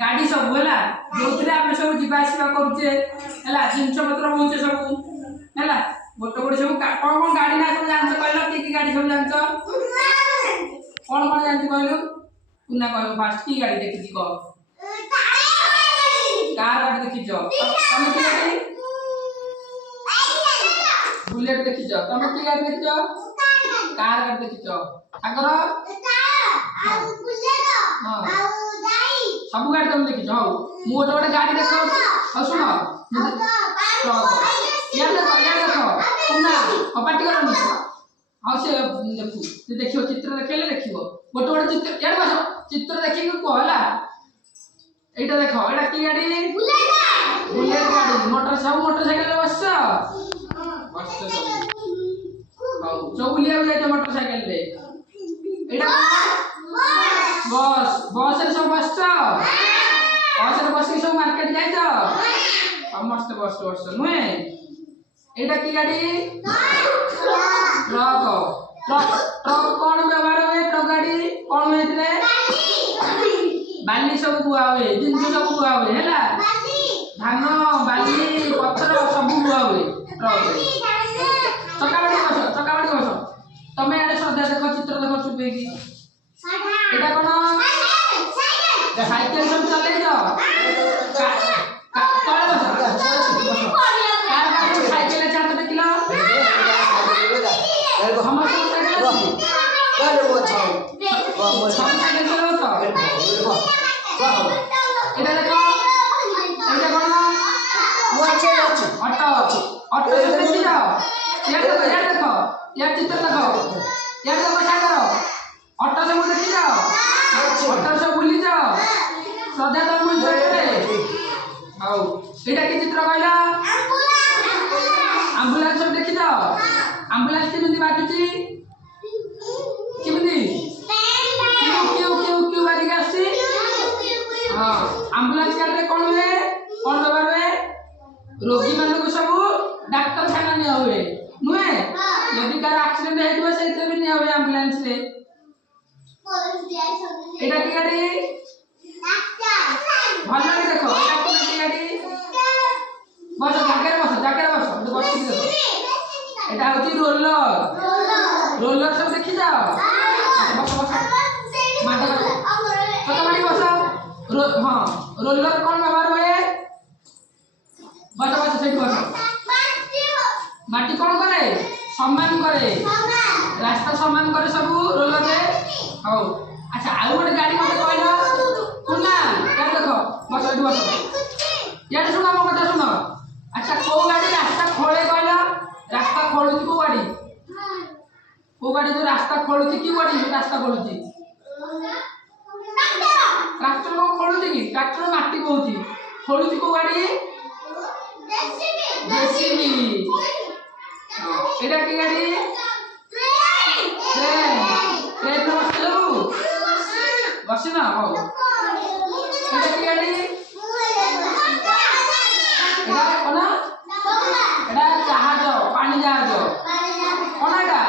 गाड़ी सब है जो आम सब जावासवा करुचे जिनस पत्र हो सब है गोटे गोटे सब कौन कौन गाड़ी ना सब जान कहल कि गाड़ी सब जान कौन कौन जान कहलु तू ना कह फास्ट की गाड़ी देखी कह कार गाड़ी देखी तुम कि गाड़ी बुलेट देखी तुम कि गाड़ी देखी कार गाड़ी देखी आगर सब गाड़ी तुम देखी हौ मु गोटे गोटे गाड़ी देख शुण ना कपाटी कर हाँ से देखू देखियो चित्र देखेले देखियो गोटे गोटे चित्र यार बस चित्र देखिक कह है एटा देख एटा की गाड़ी बुलेट गाड़ी मोटर सब मोटरसाइकिल बस सब बुलिया जाए मोटरसाइकिल रे एटा बस बस रे सब बस बस रे बस सब मार्केट जाई समस्त बस बस नुहे एटा की गाड़ी ट्रक ट्रक कौन व्यवहार हुए ट्रक गाड़ी कौन हुए बाली सब बुआ हुए जिनस सब बुआ हुए है धान बाली पत्थर सब बुआ हुए ट्रक चकाबाड़ी बस तमें आड़े श्रद्धा देख चित्र देख चुपे कि एटा कौन साइकेल सब चले साइकेल चार देखिल चित्र देख अटो सब देखी अटो सब बुली श्रद्धा तुम एटा कि चित्र कहला आम्बुलांस सब देखी आम्बुलांस केमिति बाजुची केमिति क्यों क्यों क्यों बाजी आसी हां आम्बुलांस गाड़ी कौन हुए कौन व्यवहार हुए रोगी मानक सब डाक्टर खाना निया हुए नुहे यदि कार एक्सीडेंट हेतु सेते भी निया हुए एम्बुलेंस रे एटा की गाड़ी भल लगे देखो एटा की गाड़ी बस जाके बस बस देखो एटा होची रोलर रोलर सब देखि जाओ बस बस माटे छोटमाटी बस हां रोलर कौन व्यवहार हुए बस बस सेठ बस माटी कौन करे सम्मान करे रास्ता सम्मान करे सब रोलर रे हौ अच्छा आउ गोटे गाड़ी मते कहलो सुना यार देखो बस एठी बस यार सुना मो कथा सुनो अच्छा को गाड़ी रास्ता खोले कहलो रास्ता खोलुची को गाड़ी जो रास्ता खोलुची की गाड़ी रास्ता खोलुची ट्रैक्टर को खोलुची की ट्रैक्टर माटी बोउची खोलुची को गाड़ी जेसीबी एटा की गाड़ी ट्रेन बस ना हो एटा की गाड़ी एटा कोना एटा जहाज पानी जहाज कोना एटा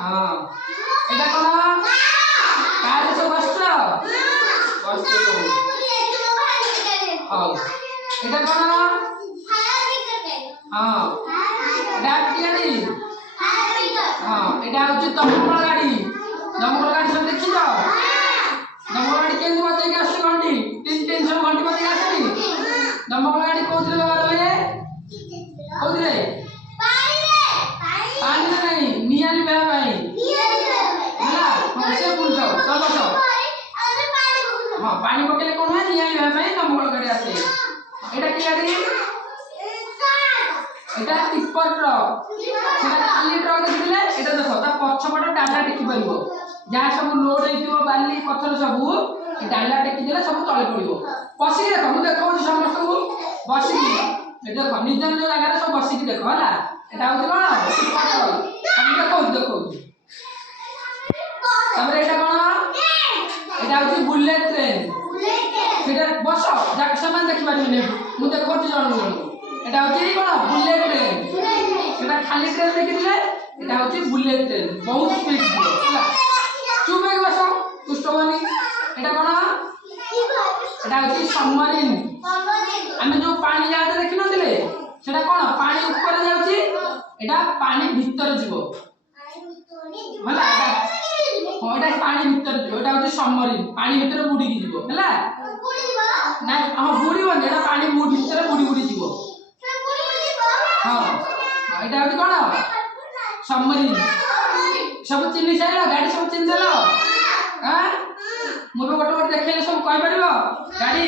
हां एटा कोना कार से बस बस हां एटा कोना हां एटा की गाड़ी हां एटा होची दमकल गाड़ी सब देखि जाओ दमकल गाड़ी केंद्र बजे के आसी घंटी तीन सब घंटी बजे आसी दमकल गाड़ी कोथरे व्यवहार हुए कोथरे पानी में नहीं निया लिबा भाई होला हमसे पूछ जाओ चलो हां पानी पकेले कोन है निया लिबा भाई दमकल गाड़ी आसी एटा की गाड़ी एटा टिप्पर ट्रक सेटा खाली ट्रक देखिले एटा देखो ता पछपट डाला टेकी परिबो जहाँ सब लोड होइतिबो बाली पत्थर सब डाला टेकी देले सब तळे पड़िबो बसी देखो मु देखो समस्त को बसी ए देखो निज निज जगह रे सब बसी देखो होला एटा होती कोन हम देखो तबरे एटा कोन एटा होती बुलेट ट्रेन सेटा बस जाके सामान देखि पारिबे मु देखो जण एटा होची कोन बुलेट ट्रेन सेटा खाली ट्रेन देखिले एटा होची बुलेट ट्रेन बहुत स्पीड होला चुप हो बस दुष्ट बनी एटा कोन एटा होची सबमरीन आमे जो पानी जहाज देखि नथिले सेटा कोन पानी ऊपर जाउची एटा पानी भीतर जीवो होला एटा पानी भीतर जीवो एटा होची सबमरीन पानी भीतर बुडी की जीवो होला ना हम बुडी बन एटा पानी भीतर बुडी जीवो हां एटा होची कोन सबमरीन सब चिन्ह साइला गाड़ी सब चिन्ह देलो हां मो गोटे गोटे देखले सब कहि परिबो गाड़ी